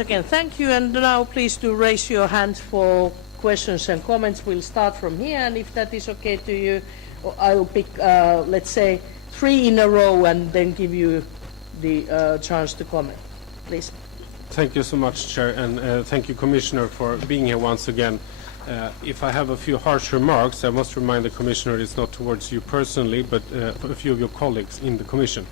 Again, thank you, and now please do raise your hand for questions and comments. We'll start from here, and if that is okay to you, I will pick, let's say, 3 in a row and then give you the chance to comment. Please. Thank you so much, Chair, and thank you, Commissioner, for being here once again. If I have a few harsh remarks, I must remind the Commissioner it's not towards you personally, but for a few of your colleagues in the Commission.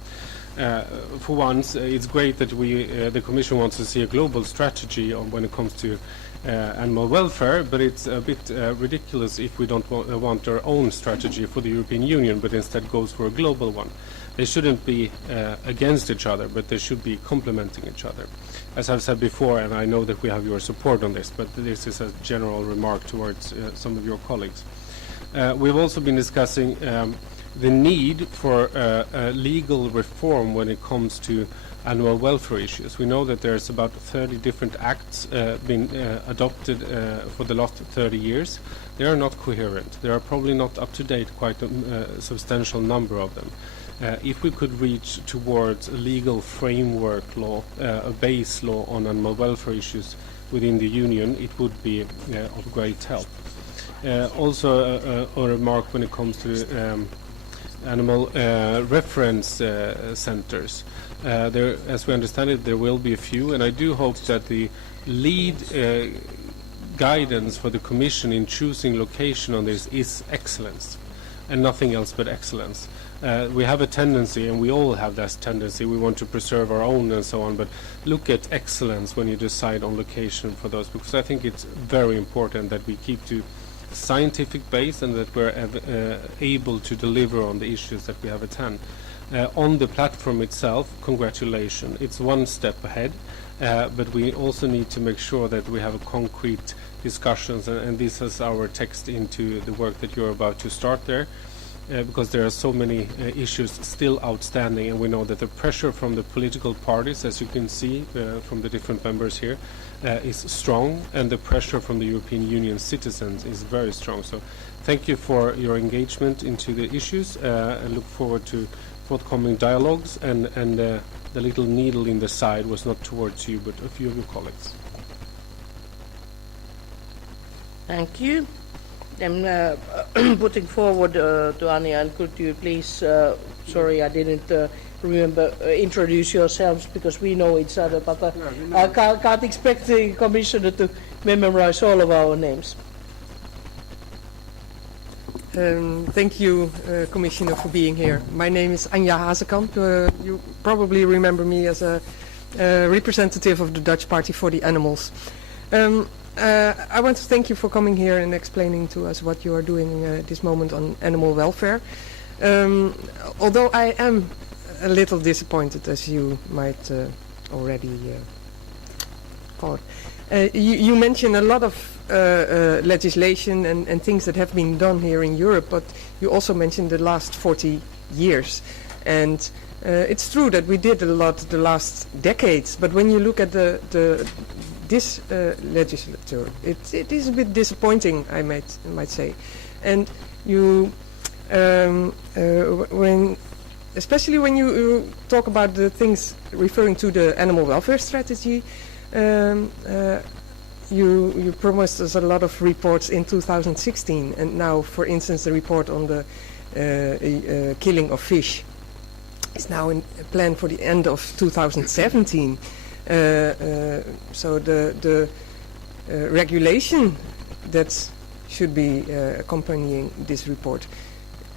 For once, it's great that the Commission wants to see a global strategy on when it comes to animal welfare, but it's a bit ridiculous if we don't want our own strategy for the European Union, but instead goes for a global one. They shouldn't be against each other, but they should be complementing each other. As I've said before, and I know that we have your support on this, but this is a general remark towards some of your colleagues. We've also been discussing the need for legal reform when it comes to animal welfare issues. We know that there's about 30 different acts been adopted for the last 30 years. They are not coherent. They are probably not up to date, quite a substantial number of them. If we could reach towards a legal framework law, a base law on animal welfare issues within the Union, it would be of great help. Also a remark when it comes to animal reference centers. There, as we understand it, there will be a few, and I do hope that the lead guidance for the Commission in choosing location on this is excellence, and nothing else but excellence. We have a tendency, and we all have that tendency, we want to preserve our own and so on, but look at excellence when you decide on location for those, because I think it's very important that we keep to scientific base and that we're able to deliver on the issues that we have at hand. On the platform itself, congratulations, it's one step ahead, but we also need to make sure that we have a concrete discussions, and this is our text into the work that you're about to start there, because there are so many issues still outstanding, and we know that the pressure from the political parties, as you can see from the different members here, is strong, and the pressure from the European Union citizens is very strong. So thank you for your engagement into the issues. I look forward to forthcoming dialogues, and the little needle in the side was not towards you, but a few of your colleagues. Thank you. Then putting forward to Anja, and could you please, sorry I didn't remember, introduce yourselves, because we know each other, but I can't expect the Commissioner to memorize all of our names. Thank you, Commissioner, for being here. My name is Anja Hazekamp. You probably remember me as a representative of the Dutch Party for the Animals. I want to thank you for coming here and explaining to us what you are doing this moment on animal welfare. Although I am a little disappointed, as you might already call it. You mentioned a lot of legislation and things that have been done here in Europe, but you also mentioned the last 40 years. And it's true that we did a lot the last decades, but when you look at this legislature, it is a bit disappointing, I might say. And you, especially when you talk about the things referring to the animal welfare strategy, you promised us a lot of reports in 2016, and now, for instance, the report on the killing of fish is now planned for the end of 2017. So the regulation that should be accompanying this report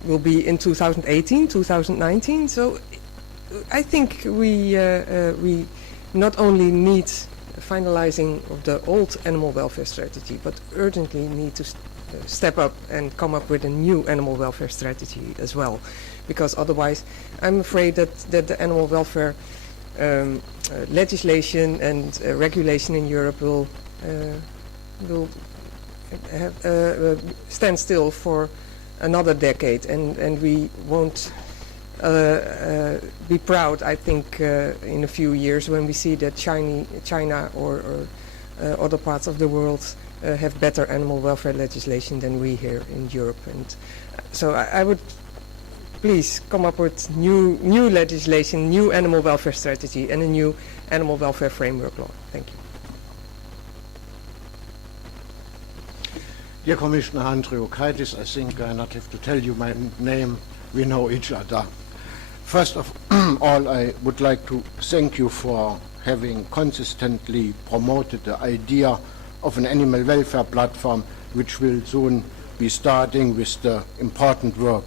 will be in 2018, 2019. So I think we not only need finalizing of the old animal welfare strategy, but urgently need to step up and come up with a new animal welfare strategy as well, because otherwise I'm afraid that the animal welfare legislation and regulation in Europe will stand still for another decade, and we won't be proud, I think, in a few years when we see that China or other parts of the world have better animal welfare legislation than we here in Europe. And so I would please come up with new legislation, new animal welfare strategy, and a new animal welfare framework law. Thank you. Dear Commissioner Andriukaitis, I think I not have to tell you my name. We know each other. First of all, I would like to thank you for having consistently promoted the idea of an animal welfare platform, which will soon be starting with the important work.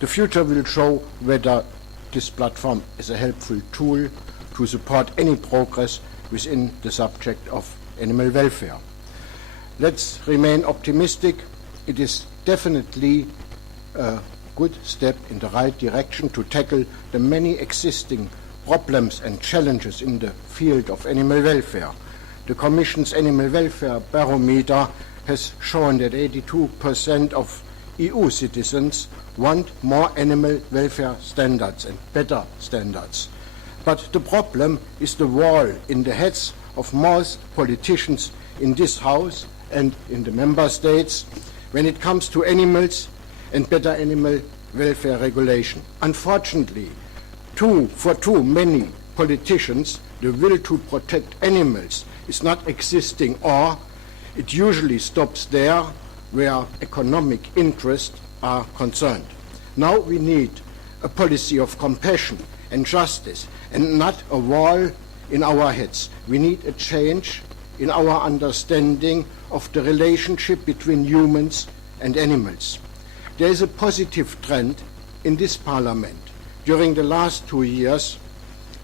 The future will show whether this platform is a helpful tool to support any progress within the subject of animal welfare. Let's remain optimistic. It is definitely a good step in the right direction to tackle the many existing problems and challenges in the field of animal welfare. The Commission's Animal Welfare Barometer has shown that 82% of EU citizens want more animal welfare standards and better standards. But the problem is the wall in the heads of most politicians in this House and in the Member States when it comes to animals and better animal welfare regulation. Unfortunately, for too many politicians, the will to protect animals is not existing, or it usually stops there where economic interests are concerned. Now we need a policy of compassion and justice and not a wall in our heads. We need a change in our understanding of the relationship between humans and animals. There is a positive trend in this Parliament. During the last 2 years,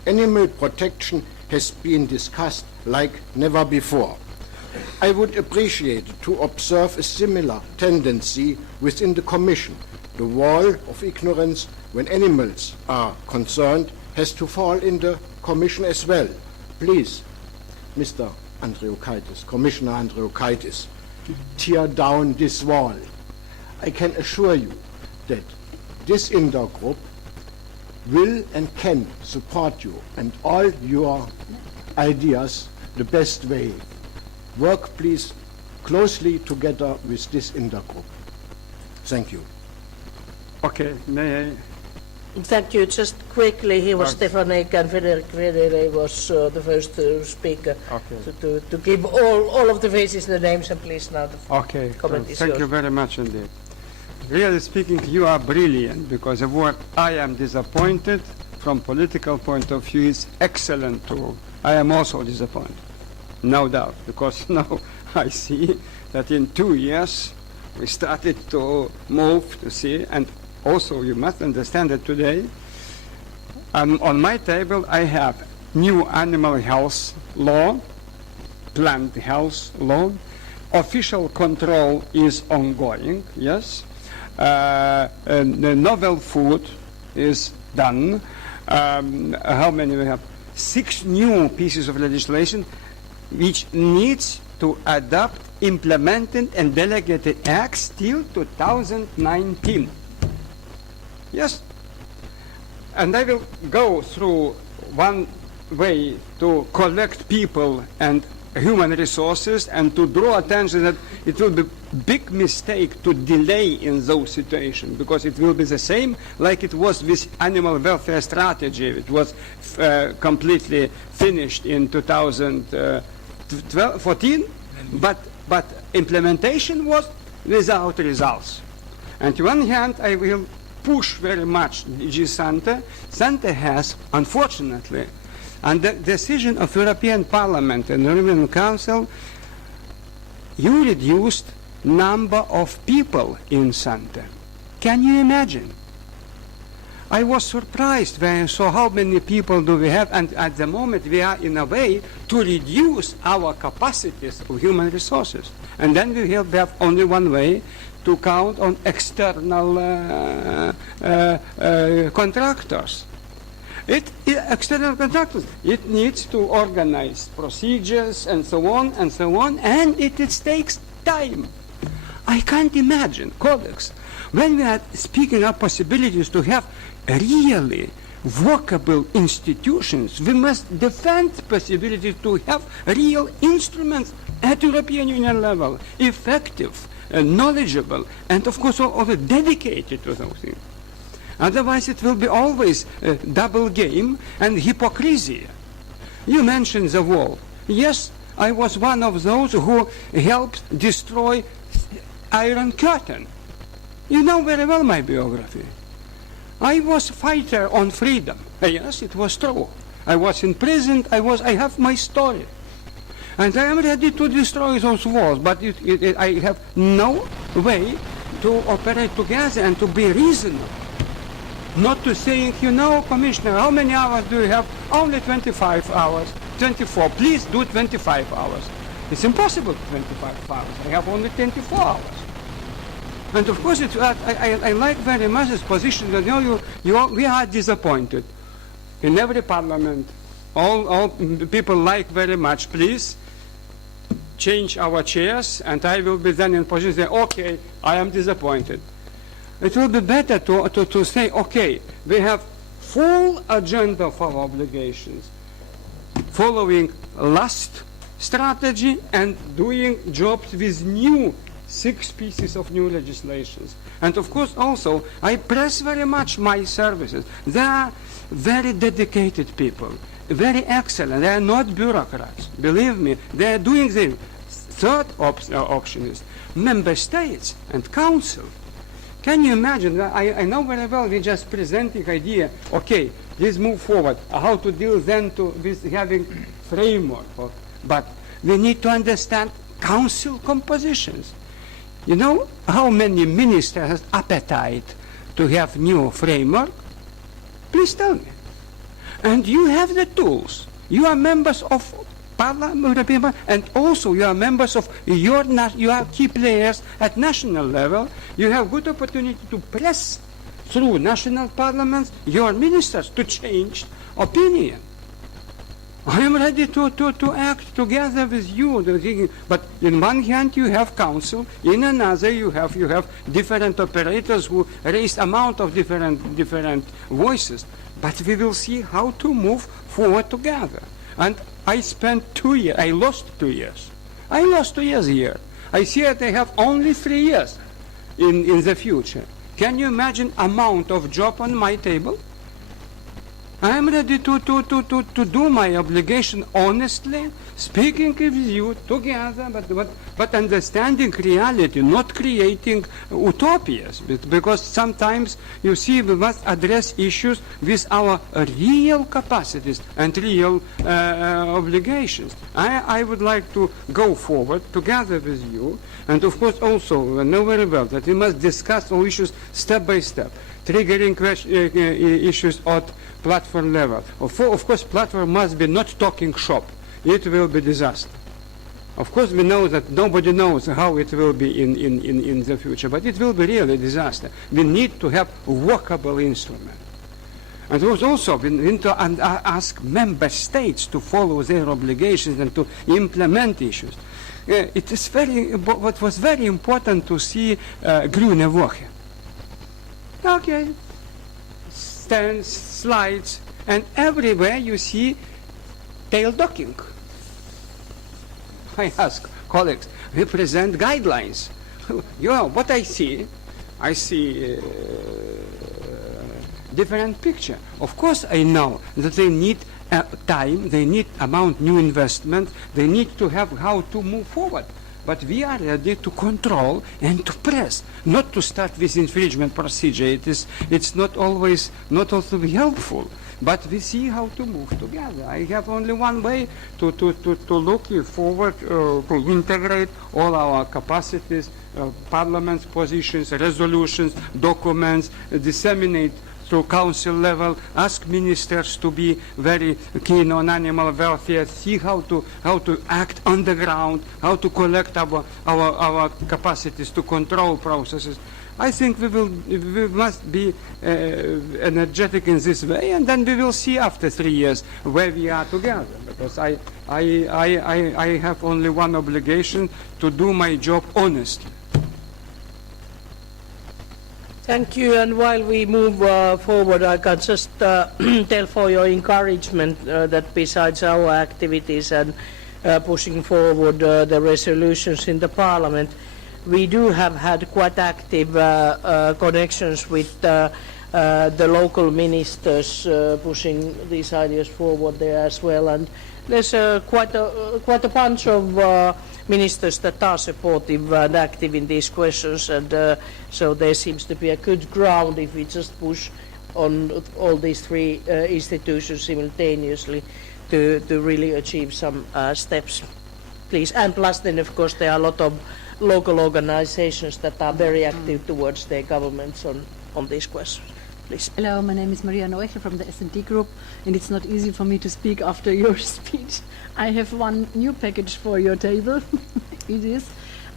animal protection has been discussed like never before. I would appreciate to observe a similar tendency within the Commission. The wall of ignorance when animals are concerned has to fall in the Commission as well. Please, Mr. Andriukaitis, Commissioner Andriukaitis, tear down this wall. I can assure you that this Eurogroup will and can support you and all your ideas the best way. Work, please, closely together with this Eurogroup. Thank you. Okay, may I? Thank you. Just quickly, he was Stefan Eek and Frederick Federley was the first speaker. Okay. To give all of the faces the names, and please now the Okay, comment is thank yours. you very much indeed. Really speaking, you are brilliant, because the word I am disappointed from political point of view is excellent tool. I am also disappointed, no doubt, because now I see that in 2 years we started to move to see, and also you must understand that today on my table I have new animal health law, plant health law, official control is ongoing, yes, the novel food is done. How many we have? 6 new pieces of legislation which needs to adopt implemented and delegated acts till 2019. Yes, and I will go through one way to collect people and human resources and to draw attention that it will be big mistake to delay in those situations, because it will be the same like it was with animal welfare strategy. It was completely finished in 2014, but implementation was without results. And on one hand, I will push very much DG Sante. Sante has, unfortunately, and the decision of European Parliament and the European Council, you reduced number of people in Sante. Can you imagine? I was surprised when I saw how many people do we have, and at the moment we are in a way to reduce our capacities of human resources. And then we have only one way to count on external contractors. External contractors. It needs to organize procedures and so on, and it takes time. I can't imagine, colleagues, when we are speaking of possibilities to have really workable institutions, we must defend possibilities to have real instruments at European Union level, effective, knowledgeable, and of course also dedicated to those things. Otherwise it will be always a double game and hypocrisy. You mentioned the wall. Yes, I was one of those who helped destroy Iron Curtain. You know very well my biography. I was fighter on freedom. Yes, it was true. I was in prison. I have my story. And I am ready to destroy those walls, but I have no way to operate together and to be reasonable. Not to saying, you know, Commissioner, how many hours do you have? Only 25 hours. 24. Please do 25 hours. It's impossible 25 hours. I have only 24 hours. And of course, I like very much this position that we are disappointed. In every parliament, all people like very much, please change our chairs, and I will be then in position to say, okay, I am disappointed. It will be better to say, okay, we have full agenda for obligations, following last strategy and doing jobs with new 6 pieces of new legislations. And of course also, I press very much my services. They are very dedicated people, very excellent. They are not bureaucrats. Believe me, they are doing the third option is member states and council. Can you imagine? I know very well we're just presenting idea, okay, let's move forward, how to deal then with having framework. But we need to understand council compositions. You know how many ministers have appetite to have new framework? Please tell me. And you have the tools. You are members of Parliament, and also you are members of you are key players at national level. You have good opportunity to press through national parliaments your ministers to change opinion. I am ready to act together with you. But in one hand you have council, in another you have different operators who raise amount of different voices. But we will see how to move forward together. And I spent 2 years. I lost 2 years. I lost 2 years here. I see that I have only 3 years in the future. Can you imagine amount of job on my table? I am ready to do my obligation honestly, speaking with you together, but understanding reality, not creating utopias. Because sometimes, you see, we must address issues with our real capacities and real obligations. I would like to go forward together with you, and of course also know very well that we must discuss all issues step by step, triggering issues at platform level. Of course, platform must be not talking shop. It will be disaster. Of course, we know that nobody knows how it will be in the future, but it will be really disaster. We need to have workable instrument. And also we need to ask member states to follow their obligations and to implement issues. It is what was very important to see Grüne Woche. Okay. Stands, slides, and everywhere you see tail docking. I ask colleagues, we present guidelines. You know, what I see different picture. Of course I know that they need time, they need amount new investment, they need to have how to move forward. But we are ready to control and to press, not to start with infringement procedure. It's not always also helpful. But we see how to move together. I have only one way to look forward, to integrate all our capacities, Parliament's positions, resolutions, documents, disseminate through council level, ask ministers to be very keen on animal welfare, see how to act on the ground, how to collect our capacities to control processes. I think we must be energetic in this way, and then we will see after 3 years where we are together. Because I have only one obligation: to do my job honestly. Thank you. And while we move forward, I can just tell for your encouragement that besides our activities and pushing forward the resolutions in the Parliament, we do have had quite active connections with the local ministers pushing these ideas forward there as well. And there's quite a bunch of ministers that are supportive and active in these questions, and so there seems to be a good ground if we just push on all these three institutions simultaneously to really achieve some steps, please. And plus then, of course, there are a lot of local organizations that are very active towards their governments on these questions. Please. Hello, my name is Maria Neuchel from the S&D Group, and it's not easy for me to speak after your speech. I have one new package for your table. It is.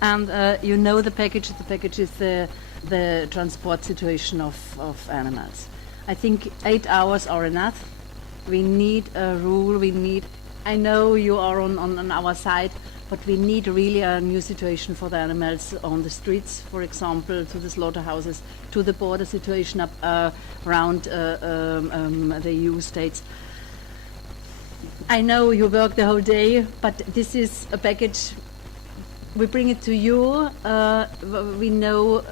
And you know the package. The package is the transport situation of animals. I think 8 hours are enough. We need a rule. I know you are on our side, but we need really a new situation for the animals on the streets, for example, to the slaughterhouses, to the border situation up around the EU states. I know you work the whole day, but this is a package. We bring it to you. We know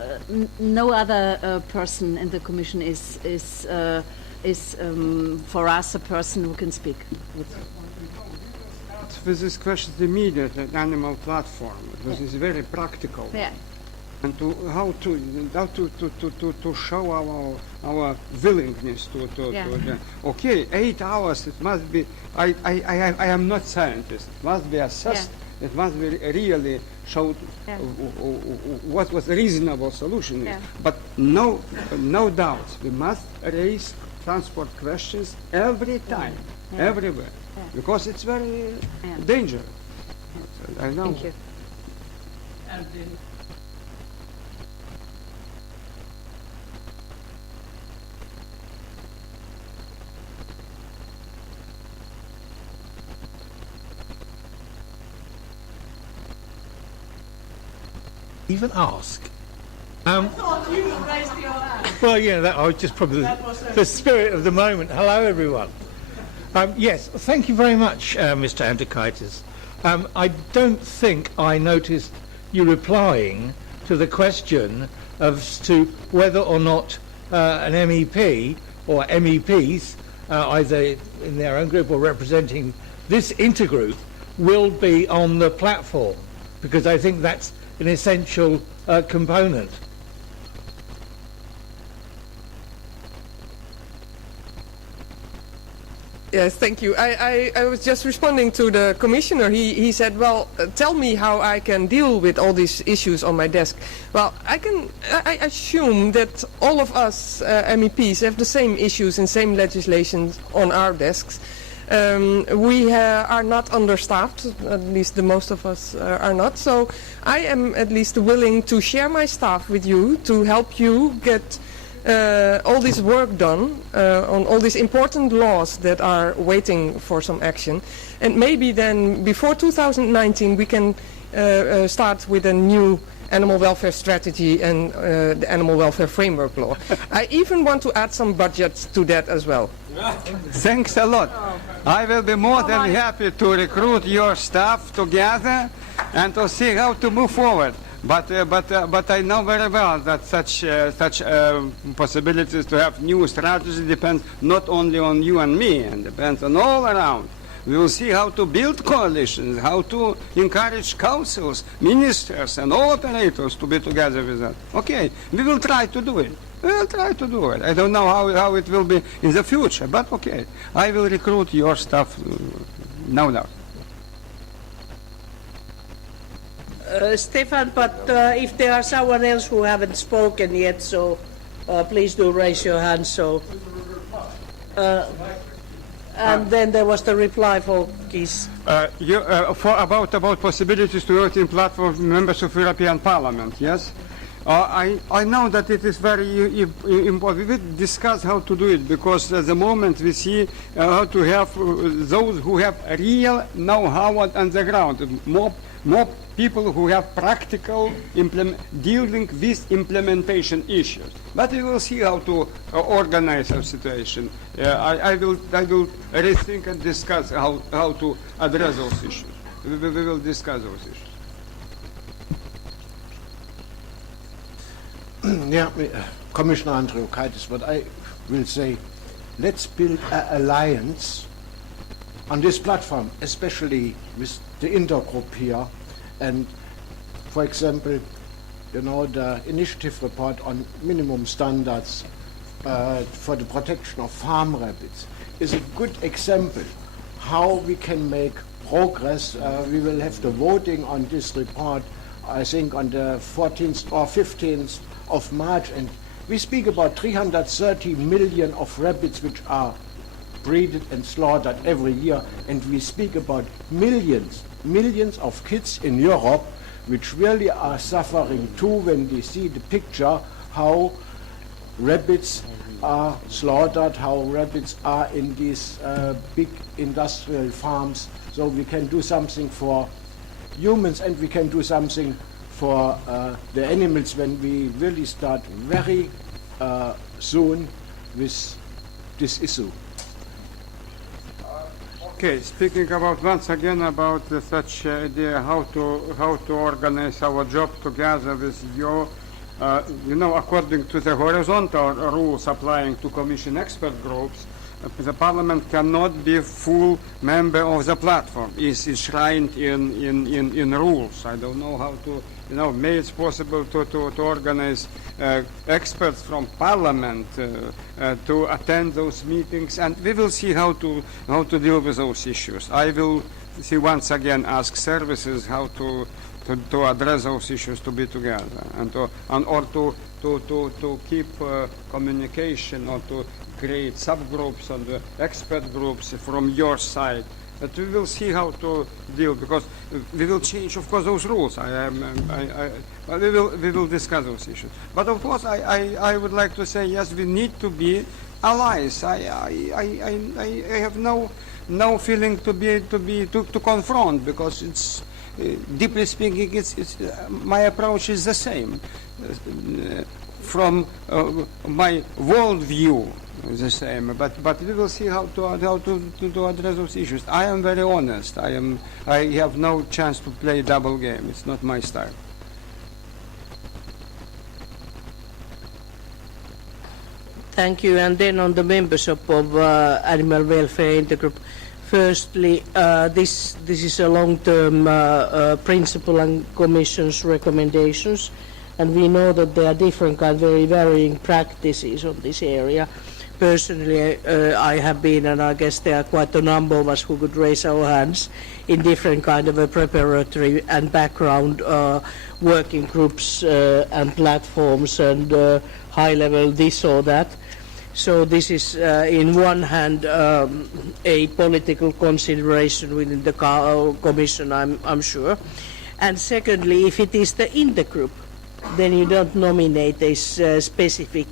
no other person in the Commission is for us a person who can speak. With this question, the media, the animal platform, this is very practical. Yeah. And how to show our willingness to okay, 8 hours, it must be, I am not scientist, it must be assessed, it must be really showed what was a reasonable solution is. But no doubt, we must raise transport questions every time, everywhere. Because it's very dangerous. I know. Thank you. Even ask. I thought you raised your hand. Well, yeah, that I was just probably the spirit of the moment. Hello, everyone. Yes, thank you very much, Mr. Andrikaitis. I don't think I noticed you replying to the question as to whether or not an MEP or MEPs, either in their own group or representing this intergroup, will be on the platform, because I think that's an essential component. Yes, thank you. I was just responding to the commissioner. He said, well, tell me how I can deal with all these issues on my desk. Well, I assume that all of us MEPs have the same issues and same legislation on our desks. We are not understaffed, at least the most of us are not. So I am at least willing to share my staff with you to help you get all this work done on all these important laws that are waiting for some action. And maybe then before 2019 we can start with a new animal welfare strategy and the animal welfare framework law. I even want to add some budget to that as well. Thanks a lot. I will be more than happy to recruit your staff together and to see how to move forward. But I know very well that such possibilities to have new strategy depends not only on you and me, and depends on all around. We will see how to build coalitions, how to encourage councils, ministers, and all operators to be together with us. Okay, we will try to do it. We will try to do it. I don't know how it will be in the future, but okay. I will recruit your staff, no doubt. Stefan, but if there are someone else who haven't spoken yet, so please do raise your hand. So, and then there was the reply for Keith. About possibilities to work in platform members of European Parliament. Yes, I know that it is very important. We will discuss how to do it, because at the moment we see how to have those who have real know-how on the ground, more people who have practical dealing with implementation issues. But we will see how to organize our situation. I will rethink and discuss how to address those issues. We will discuss those issues. Yeah, Commissioner Andriukaitis, what I will say, let's build an alliance on this platform, especially with the intergroup here, And for example, you know, the initiative report on minimum standards for the protection of farm rabbits is a good example how we can make progress. We will have the voting on this report, I think, on the 14th or 15th of March, and we speak about 330 million of rabbits which are breeded and slaughtered every year, and we speak about millions of kids in Europe which really are suffering too when they see the picture how rabbits are slaughtered, how rabbits are in these big industrial farms. So we can do something for humans and we can do something for the animals when we really start very soon with this issue. Okay, speaking about once again about such idea how to organize our job together with you, you know, according to the horizontal rules applying to Commission expert groups, the Parliament cannot be full member of the platform. It's enshrined in rules. I don't know how to, you know, maybe it's possible to organize experts from Parliament to attend those meetings, and we will see how to deal with those issues. I will see once again ask services how to address those issues, to be together or to keep communication, or to create subgroups and expert groups from your side. But we will see how to deal, because we will change, of course, those rules. We will discuss those issues. But of course, I would like to say, yes, we need to be allies. I have no feeling to confront, because it's deeply speaking, it's my approach is the same. From my worldview, the same, but we will see how to address those issues. I am very honest. I have no chance to play double game. It's not my style. Thank you. And then on the membership of Animal Welfare Intergroup, firstly, this is a long-term principle and Commission's recommendations, and we know that there are different kind of very varying practices on this area. Personally, I have been, and I guess there are quite a number of us who could raise our hands in different kind of a preparatory and background working groups and platforms and high-level this or that. So this is, in one hand, a political consideration within the Commission, I'm sure. And secondly, if it is the intergroup, then you don't nominate a specific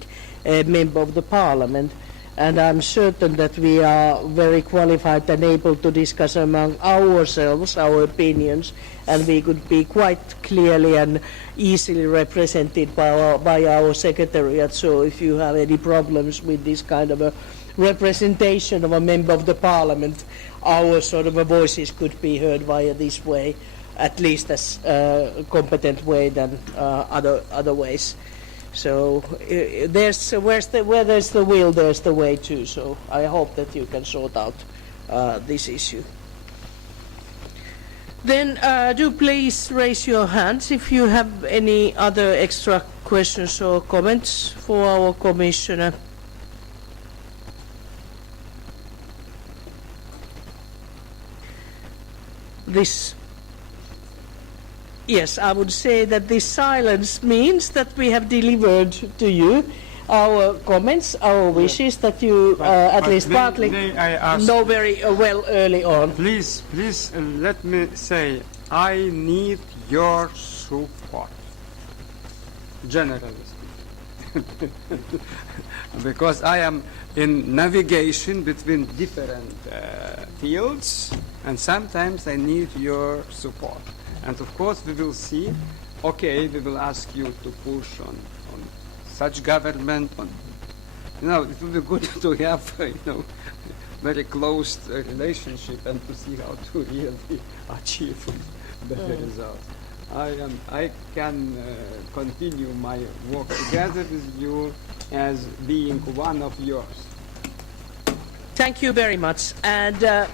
member of the Parliament. And I'm certain that we are very qualified and able to discuss among ourselves our opinions, and we could be quite clearly and easily represented by our secretariat. So if you have any problems with this kind of a representation of a member of the Parliament, our sort of voices could be heard via this way, at least as a competent way than other ways. So where there's the will, there's the way too. So I hope that you can sort out this issue. Then do please raise your hands if you have any other extra questions or comments for our Commissioner. Yes, I would say that this silence means that we have delivered to you our comments, our wishes that you at least partly know very well early on. Please let me say, I need your support, generally speaking. Because I am in navigation between different fields, and sometimes I need your support. And of course we will see, okay, we will ask you to push on such government, you know, it will be good to have, you know, very close relationship and to see how to really achieve better results. I can continue my work together with you as being one of yours. Thank you very much. And